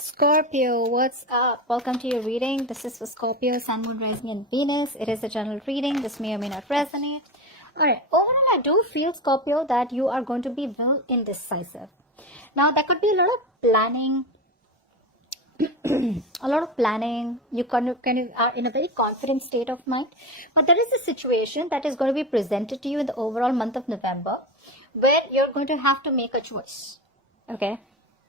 Scorpio, what's up? Welcome to your reading. This is for Scorpio, Sun, Moon, Rising, and Venus. It is a general reading. This may or may not resonate. Alright, overall, I do feel, Scorpio, that you are going to be well indecisive. Now, there could be a lot of planning. You kind of are in a very confident state of mind. But there is a situation that is going to be presented to you in the overall month of November where you're going to have to make a choice. Okay?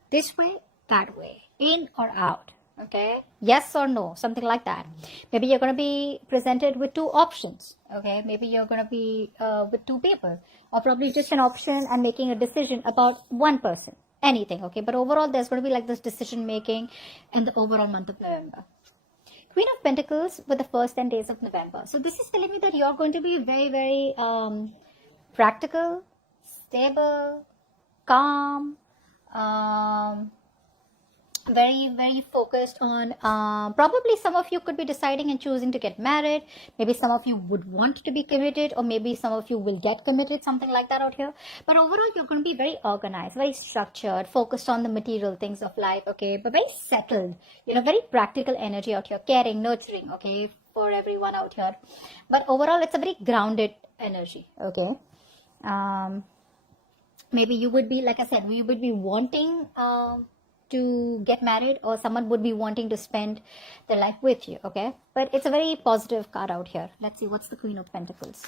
This way, that way, in or out, okay, yes or no, something like that. Maybe you're going to be presented with two options, okay, maybe you're going to be with two people, or probably just an option and making a decision about one person, anything, okay, but overall there's going to be like this decision making in the overall month of November. Queen of Pentacles with the first 10 days of November. So this is telling me that you're going to be very, very practical, stable, calm, very, very focused on probably some of you could be deciding and choosing to get married. Maybe some of you would want to be committed, or maybe some of you will get committed, something like that out here. But overall, you're going to be very organized, very structured, focused on the material things of life, okay, but very settled, very practical energy out here, caring, nurturing, okay, for everyone out here. But overall, it's a very grounded energy, okay. Maybe you would be, like I said, we would be wanting to get married, or someone would be wanting to spend their life with you, okay, but it's a very positive card out here. Let's see, what's the Queen of Pentacles?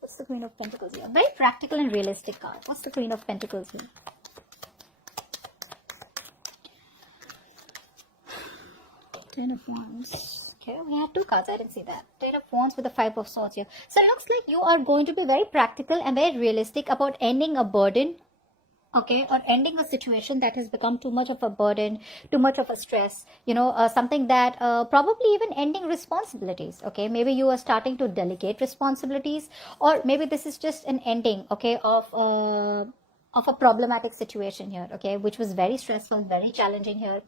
What's the Queen of Pentacles here? Very practical and realistic card. What's the Queen of Pentacles here? Ten of Wands. Okay, we had two cards, I didn't see that. Ten of Wands with the Five of Swords here. So it looks like you are going to be very practical and very realistic about ending a burden, okay, or ending a situation that has become too much of a burden, too much of a stress, something that probably even ending responsibilities, okay, maybe you are starting to delegate responsibilities, or maybe this is just an ending, okay, of a problematic situation here, okay, which was very stressful, very challenging here.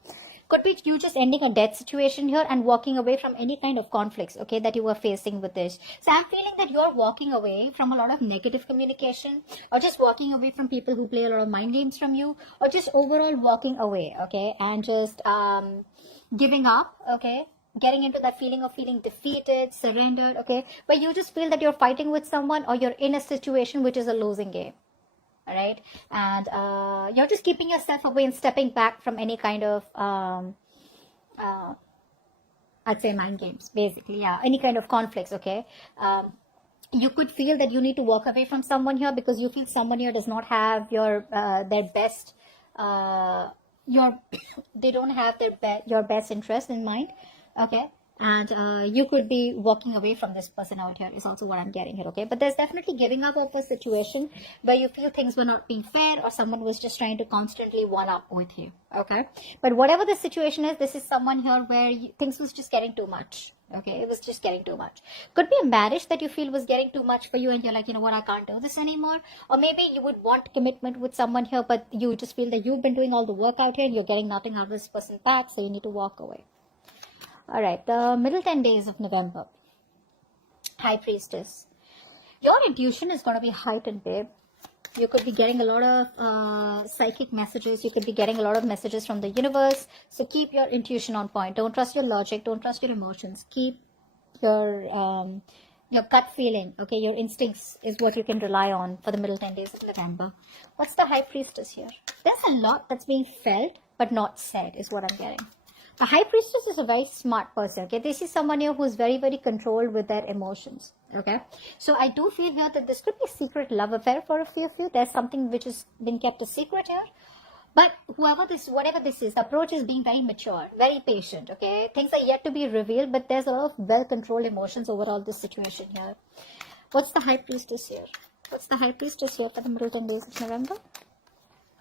Could be you just ending a death situation here and walking away from any kind of conflicts, okay, that you were facing with this. So I'm feeling that you're walking away from a lot of negative communication, or just walking away from people who play a lot of mind games from you, or just overall walking away, okay, and just giving up, okay, getting into that feeling of feeling defeated, surrendered, okay, where you just feel that you're fighting with someone, or you're in a situation which is a losing game. All right, and you're just keeping yourself away and stepping back from any kind of I'd say mind games, basically, yeah, any kind of conflicts, okay. You could feel that you need to walk away from someone here because you feel someone here does not have your their best they don't have your best interest in mind, okay. And you could be walking away from this person out here is also what I'm getting here, okay. But there's definitely giving up of a situation where you feel things were not being fair, or someone was just trying to constantly one up with you, okay. But whatever the situation is, this is someone here where things was just getting too much, okay. It was just getting too much. Could be a marriage that you feel was getting too much for you, and you're like, you know what, I can't do this anymore. Or maybe you would want commitment with someone here, but you just feel that you've been doing all the work out here and you're getting nothing out of this person back, so you need to walk away. All right, the middle 10 days of November. High Priestess. Your intuition is going to be heightened, babe. You could be getting a lot of psychic messages. You could be getting a lot of messages from the universe. So keep your intuition on point. Don't trust your logic. Don't trust your emotions. Keep your gut feeling. Okay, your instincts is what you can rely on for the middle 10 days of November. What's the High Priestess here? There's a lot that's being felt but not said is what I'm getting. A High Priestess is a very smart person, okay. This is someone here who is very, very controlled with their emotions, okay. So I do feel here that this could be a secret love affair for a few of you. There's something which has been kept a secret here. But whatever this is, the approach is being very mature, very patient, okay. Things are yet to be revealed, but there's a lot of well-controlled emotions overall this situation here. What's the High Priestess here? What's the High Priestess here for the middle 10 days of November?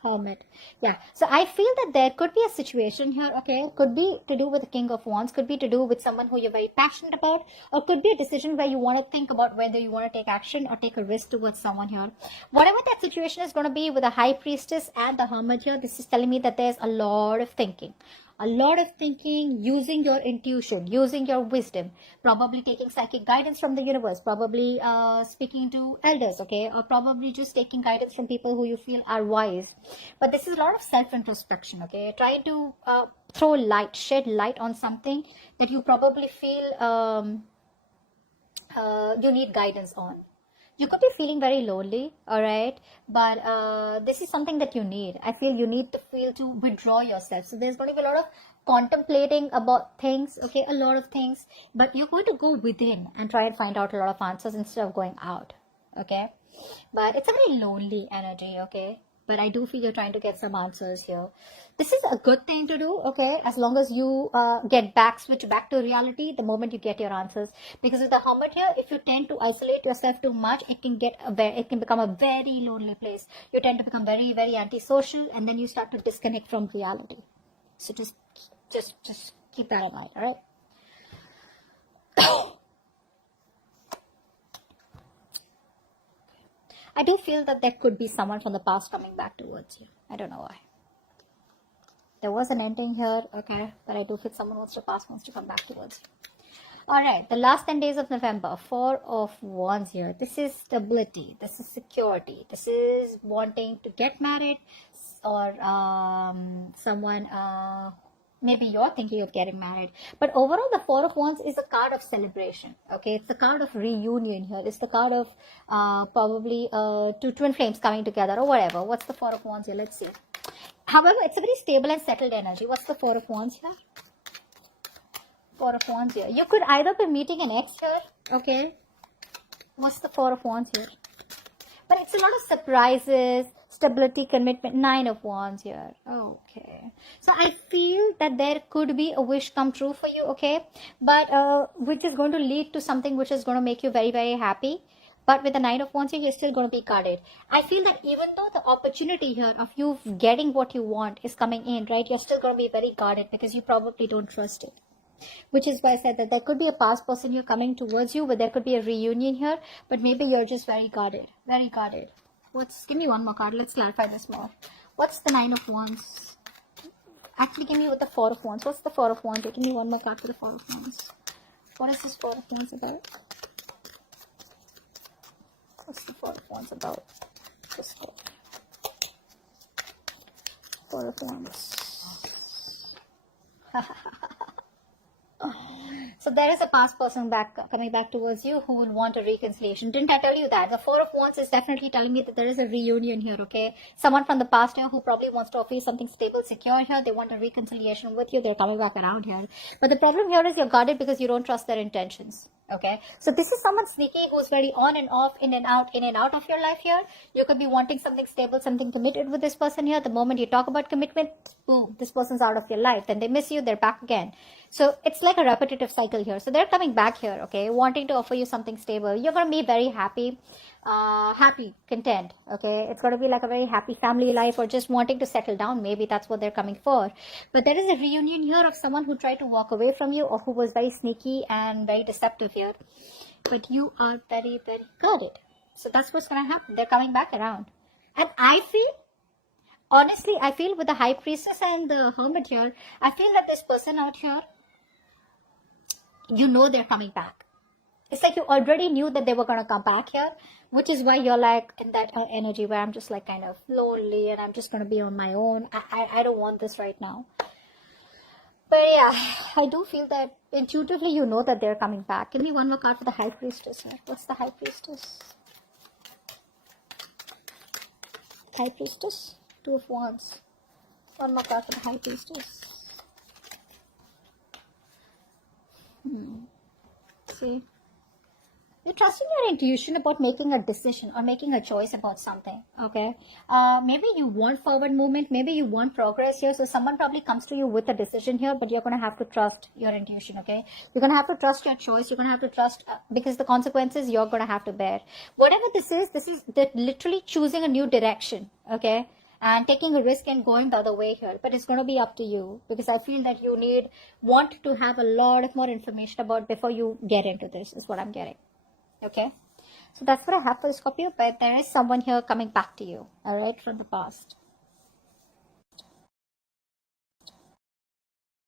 Hermit. Yeah, so I feel that there could be a situation here, okay, could be to do with the King of Wands, could be to do with someone who you're very passionate about, or could be a decision where you want to think about whether you want to take action or take a risk towards someone here. Whatever that situation is going to be with the High Priestess and the Hermit here, this is telling me that there's a lot of thinking, a lot of thinking, using your intuition, using your wisdom, probably taking psychic guidance from the universe, probably speaking to elders, okay, or probably just taking guidance from people who you feel are wise. But this is a lot of self-introspection, okay, trying to throw light, shed light on something that you probably feel you need guidance on. You could be feeling very lonely, all right, but this is something that you need. I feel you need to feel to withdraw yourself. So there's going to be a lot of contemplating about things, okay, a lot of things, but you're going to go within and try and find out a lot of answers instead of going out, okay. But it's a very lonely energy, okay, but I do feel you're trying to get some answers here. This is a good thing to do, okay, as long as you switch back to reality the moment you get your answers. Because with the Hermit here, if you tend to isolate yourself too much, it can become a very lonely place. You tend to become very, very antisocial, and then you start to disconnect from reality. So just keep that in mind, all right? I do feel that there could be someone from the past coming back towards you. I don't know why. There was an ending here, okay, but I do feel someone wants to come back towards you. All right, the last 10 days of November, 4 of Wands here. This is stability. This is security. This is wanting to get married, or someone, maybe you're thinking of getting married. But overall, the 4 of Wands is a card of celebration, okay? It's a card of reunion here. It's the card of probably two twin flames coming together or whatever. What's the 4 of Wands here? Let's see. However, it's a very stable and settled energy. What's the 4 of Wands here? 4 of Wands here. You could either be meeting an ex here, okay? What's the 4 of Wands here? But it's a lot of surprises, stability, commitment. 9 of Wands here. Okay. So I feel that there could be a wish come true for you, okay? But which is going to lead to something which is going to make you very, very happy. But with the 9 of Wands here, you're still going to be guarded. I feel that even though the opportunity here of you getting what you want is coming in, right? You're still going to be very guarded because you probably don't trust it. Which is why I said that there could be a past person here coming towards you, but there could be a reunion here, but maybe you're just very guarded. Very guarded. Give me one more card. Let's clarify this more. What's the 9 of Wands? Actually, give me with the 4 of Wands. What's the 4 of Wands? Give me one more card for the 4 of Wands. What is this 4 of Wands about? What's the 4 of Wands about? Just 4 of Wands. So there is a past person coming back towards you who will want a reconciliation. Didn't I tell you that? The 4 of Wands is definitely telling me that there is a reunion here, okay? Someone from the past here who probably wants to offer you something stable, secure here. They want a reconciliation with you. They're coming back around here. But the problem here is you're guarded because you don't trust their intentions. Okay, so this is someone sneaky who's very on and off, in and out of your life here. You could be wanting something stable, something committed with this person here. The moment you talk about commitment, boom, this person's out of your life. Then they miss you, they're back again. So it's like a repetitive cycle here. So they're coming back here, okay, wanting to offer you something stable. You're going to be very happy, content, okay. It's going to be like a very happy family life, or just wanting to settle down. Maybe that's what they're coming for. But there is a reunion here of someone who tried to walk away from you, or who was very sneaky and very deceptive here. But you are very, very guarded. So that's what's going to happen. They're coming back around. And I feel, honestly, I feel with the High Priestess and the Hermit here, I feel that this person out here, you know they're coming back. It's like you already knew that they were going to come back here, which is why you're like in that energy where I'm just like kind of lonely and I'm just going to be on my own. I don't want this right now. But yeah, I do feel that intuitively you know that they're coming back. Give me one more card for the High Priestess here. What's the High Priestess? High Priestess? 2 of Wands. One more card for the High Priestess. See? You're trusting your intuition about making a decision or making a choice about something, okay? Maybe you want forward movement, maybe you want progress here, so someone probably comes to you with a decision here, but you're going to have to trust your intuition, okay? You're going to have to trust your choice, you're going to have to trust, because the consequences you're going to have to bear. Whatever this is literally choosing a new direction, okay? And taking a risk and going the other way here. But it's going to be up to you, because I feel that you want to have a lot of more information about before you get into this, is what I'm getting. Okay, so that's what I have for Scorpio. But there is someone here coming back to you, all right, from the past.